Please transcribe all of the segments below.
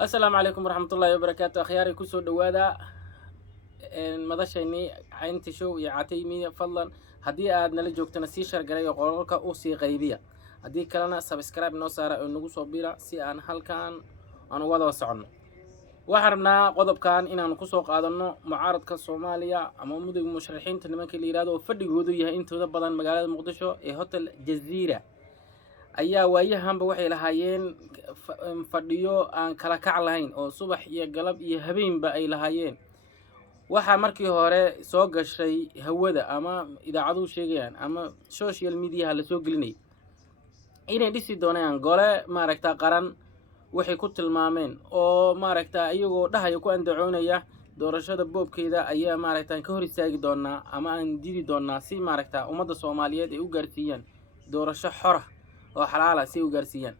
السلام عليكم ورحمة الله وبركاته. أخياري كسر دوادا مدشيني عينتي شو يعطيني فضلا هدي أدنى لجوكتنا سيشر جري قرارك أو سي غيبية هدي كلنا سبسكرايب نصار إنه صبيرة سي أن هل كان أنا وضع وسعنا وحرمنا قضب كان إن أنا كسوق هذا معارض كالصومالية أما مدة المشرحين تنمك اللي يرادوا فدي جودو يهين تدبضا مقالة مقدشو هوتل جزيرة ayaa waayahanba waxay lahaayeen fadhiyo aan kala kac lahayn oo subax iyo galab iyo habeenba ay lahaayeen waxa markii hore soo gashay hawada ama idaacadu sheegayaan ama social media la soo gelinay inay dhisi doonayaan gole maaragta qaran waxay ku tilmaameen oo maaragta iyagoo dhahayo ku andacoonaya doorashada boobkeeda ayaa maaragta ka hor istaagi doonaa ama aan didi doonaa si maaragta ummadda Soomaaliyeed ay u gaarsiiyaan doorasho xor oo xalaal ah si u gaarsiiyaan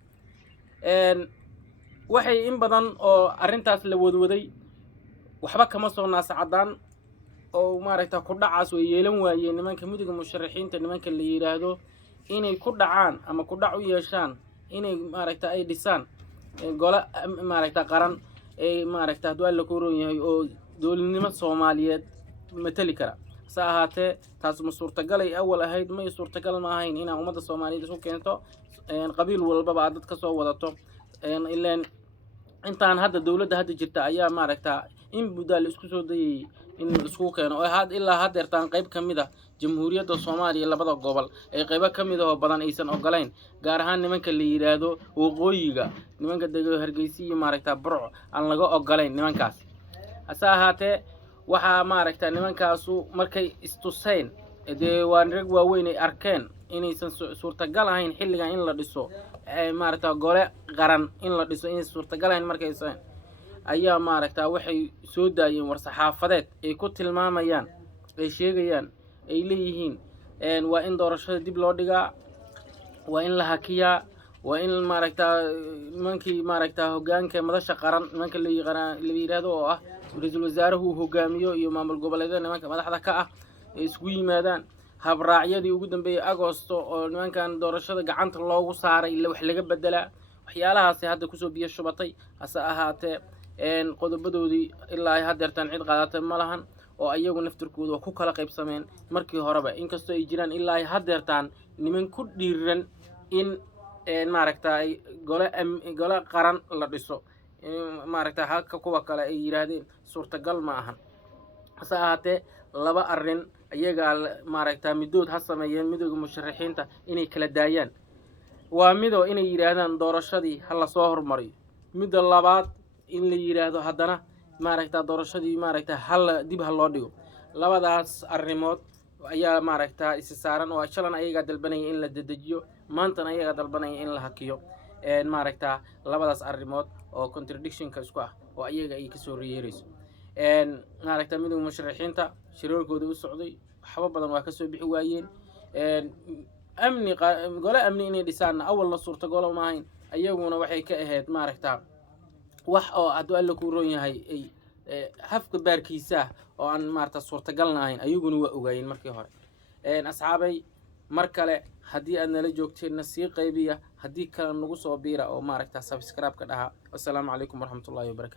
waxay in badan oo arintaas la wadwaday waxba kama soo naasacadaan oo maaragta ku dhacaas way yeelan waayeen nimanka mudiga musharaxiinta nimanka la yiraahdo inay ku dhacaan ama ku dhac u yeeshaan inay maaragta ay dhisaan gole maaragta qaran ay maaragta haduu la kooroon yahay oo dowladnimo Soomaaliyeed matali kara saahaatee taas ma suurtagal ay awal ahayd ma suurtagal ma ahayn in ummadda Soomaaliyeed isku keento qabiil walba dad ka soo wadato ileen intaan hadda dawladda hadda jirta ayaa maaragta in budal isku soo dayay in isku keeno oo had ilaa hadeertaan qayb kamid ah jamhuuriyadda Soomaaliya labada gobol ay qayb kamid ah oo badan aysan ogolayn gaar ahaan nimanka la yiraahdo waqooyiga nimanka deegaanka Hargeysa iyo maaragta Burco aan laga ogolayn nimankaas asaahaatee waxa maaragta nimankaasu markay istuseen waan rag waaweyn ay arkeen inaysan suurtagal ahayn xilligan in la dhiso maaragta gole qaran in la dhiso in suurtagal ahayn markay soo ayaa maaragta waxay soo daayeen war saxaafadeed ay ku tilmaamayaan ay sheegayaan ay leeyihiin waa in doorashada dib loo dhigaa waa in la hakiyaa waa in maaragta nimankii maaragta hoggaanka madasha qaran nimanka la yiraahdo oo ah ra'iisul wasaaruhu hogaamiyo iyo maamul goboleedyada nimanka madaxda ka ah isku yimaadaan habraacyadii ugu dambeeyay Agoosto oo nimankan doorashada gacanta loogu saaray wax laga bedelaa waxyaalahaas hadda ku soo biyo shubatay asa ahaatee qodobadoodii ilaa hadeertan cid qaadatay ma lahan oo ayagu naftirkooda ku kala qaybsameen markii horeba inkastoo ay jiraan ilaa hadeertan niman ku dhiiran in maaragta gole qaran la dhiso maaragta halka kuwa kale ay yiraahdeen suurtagal ma ahan asa ahaatee laba arin ayaga maaragta midood ha sameeyeen midowga musharaxiinta inay kala daayaan waa mido inay yiraahdaan doorashadii hal soo hormariyo midda labaad in la yiraahdo haddana maaragta doorashadii maaragta hal dib ha loo dhigo labadaas arimood ayaa maaragta is saaran oo shalan ayaga dalbanay in la dedejiyo maanta ayaga dalbanay in la hakiyo maaragta labadaas arimood oo contradiction ka isku ah oo ayaga ay ka soo riyeerayso maaragta midowga musharaxiinta shirarkooda u socday waxba badan waa ka soo bixi waayeen amni gole amni inay dhisaan awal la suurtagal ma ahayn ayaguna waxay ka ahayd maaragta wax oo haduu alla ku roon yahay ay hafka baarkiisa oo aan maaragta suurtagal ahayn ayaguna waa ogaayeen markii hore asxaabay mar kale hadii aad nala joogteen sii qaybiya hadii kale nagu soo biira oo maaragta subscribe ka dhaha. Assalaamu calaykum waraxmatullaahi wabarakaatuh.